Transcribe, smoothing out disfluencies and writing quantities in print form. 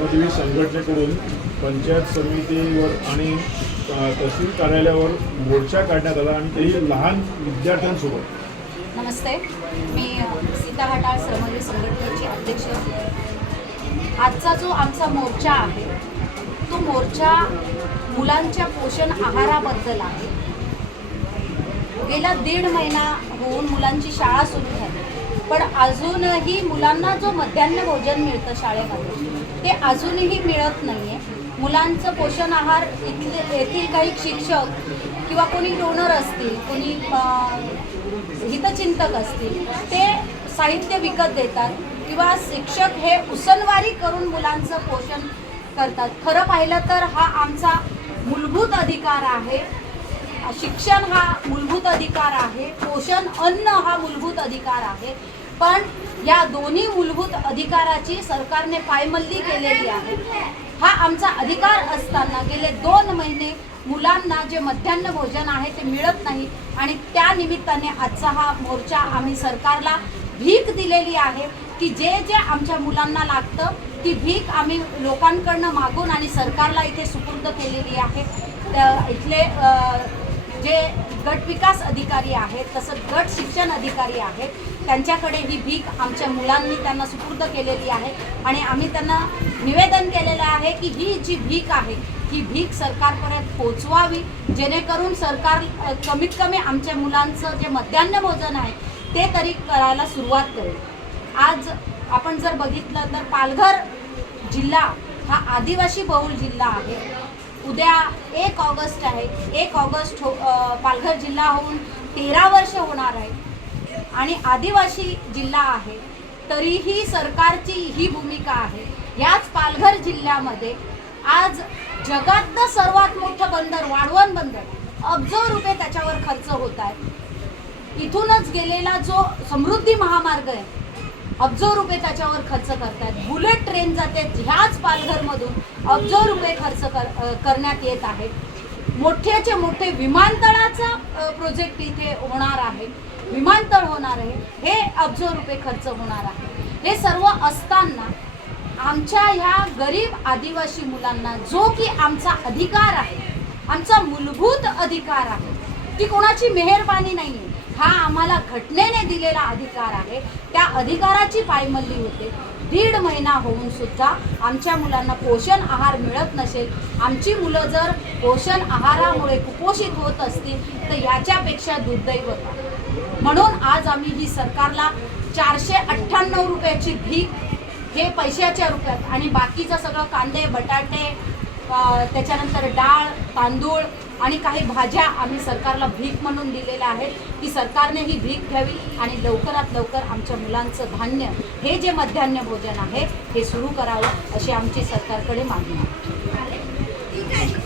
श्रमजीवी संघटनेकडून पंचायत समितीवर आणि तहसील कार्यालयावर मोर्चा काढण्यात आला आणि तेही लहान विद्यार्थ्यांसोबत। नमस्ते, मी सीता घाटाळ श्रमजीवी संघटनेची अध्यक्ष। आजचा जो आमचा मोर्चा आहे तो मोर्चा मुलांच्या पोषण आहाराबद्दल आहे। गेला 1.5 महिना होऊन मुलांची शाळा सुरू झाली, पण अजूनही मुलांना जो मध्यान्ह भोजन मिळतं शाळेमध्ये ते अजूनही मिळत नाही आहे। मुलांचं पोषण आहार येथील काही शिक्षक किंवा कोणी डोनर असतील, कोणी हितचिंतक असतील, ते साहित्य विकत देतात किंवा शिक्षक हे उसनवारी करून मुलांचं पोषण करतात। खरं पाहिलं तर हा आमचा मूलभूत अधिकार आहे। शिक्षण हा मूलभूत अधिकार आहे, पोषण अन्न हा मूलभूत अधिकार आहे, पण या दोन्ही मूलभूत अधिकाराची सरकारने पायमल्ली केलेली आहे। हा आमचा अधिकार असताना गेले 2 महिने मुलांना जे मध्यान्ह भोजन आहे ते मिळत नाही आणि त्या निमित्ताने आजचा हा मोर्चा आम्ही सरकारला भीक दिलेली आहे की जे जे आमच्या मुलांना लागतं ती भीक आम्ही लोकांकडनं मागून आणि सरकारला इथे सुपूर्द केलेली आहे। इथले जे गट विकास अधिकारी आहेत, तसंच गट शिक्षण अधिकारी आहेत, त्यांच्याकडे ही भीक आमच्या मुलांनी त्यांना सुपूर्द केलेली आहे आणि आम्ही त्यांना निवेदन केलेलं आहे की ही जी भीक आहे ही भीक सरकारपर्यंत पोचवावी, जेणेकरून सरकार कमीत कमी आमच्या मुलांचं जे मध्यान्ह भोजन आहे ते तरी करायला सुरुवात करेल। आज आपण जर बघितलं तर पालघर जिल्हा हा आदिवासी बहुल जिल्हा आहे। उद्या 1 ऑगस्ट आहे। 1 ऑगस्ट पालघर जिल्हा होऊन 13 वर्ष होणार आहे आणि आदिवासी जिल्हा आहे, तरीही सरकारची ही भूमिका आहे। याच पालघर जिल्ह्यामध्ये आज जगातलं सर्वात मोठं बंदर वाढवण बंदर अब्जो रुपये त्याच्यावर खर्च होत आहे। इथूनच गेलेला जो समृद्धी महामार्ग आहे अब्जो रुपये त्याच्यावर खर्च करतात। बुलेट ट्रेन जाते ह्याच पालघरमधून अब्जो रुपये खर्च करण्यात येत आहे। मोठ्याचे मोठे विमानतळाचा प्रोजेक्ट इथे होणार आहे, विमानतळ होणार आहे, हे अब्जो रुपये खर्च होणार आहे। हे सर्व असताना आमच्या ह्या गरीब आदिवासी मुलांना जो की आमचा अधिकार आहे, आमचा मूलभूत अधिकार आहे, ती कोणाची मेहरबानी नाही आहे, हा आम्हाला घटनेने दिलेला अधिकार आहे, त्या अधिकाराची पायमल्ली होते। 1.5 महिना होऊन सुद्धा आमच्या मुलांना पोषण आहार मिळत नसेल, आमची मुलं जर पोषण आहारामुळे कुपोषित होत असतील तर याच्यापेक्षा दुर्दैव होतं। म्हणून आज आम्ही ही सरकारला 498 रुपयाची भीक हे पैशाच्या रुपयात आणि बाकीचं सगळं कांदे बटाटे त्याच्यानंतर डाळ तांदूळ आणि काही भाज्या आम्ही सरकारला भीक म्हणून दिलेल्या आहेत की सरकारने ही भीक घ्यावी आणि लवकरात लवकर आमच्या मुलांचं धान्य हे जे मध्यान्ह भोजन आहे हे सुरू करावं अशी आमची सरकारकडे मागणी आहे।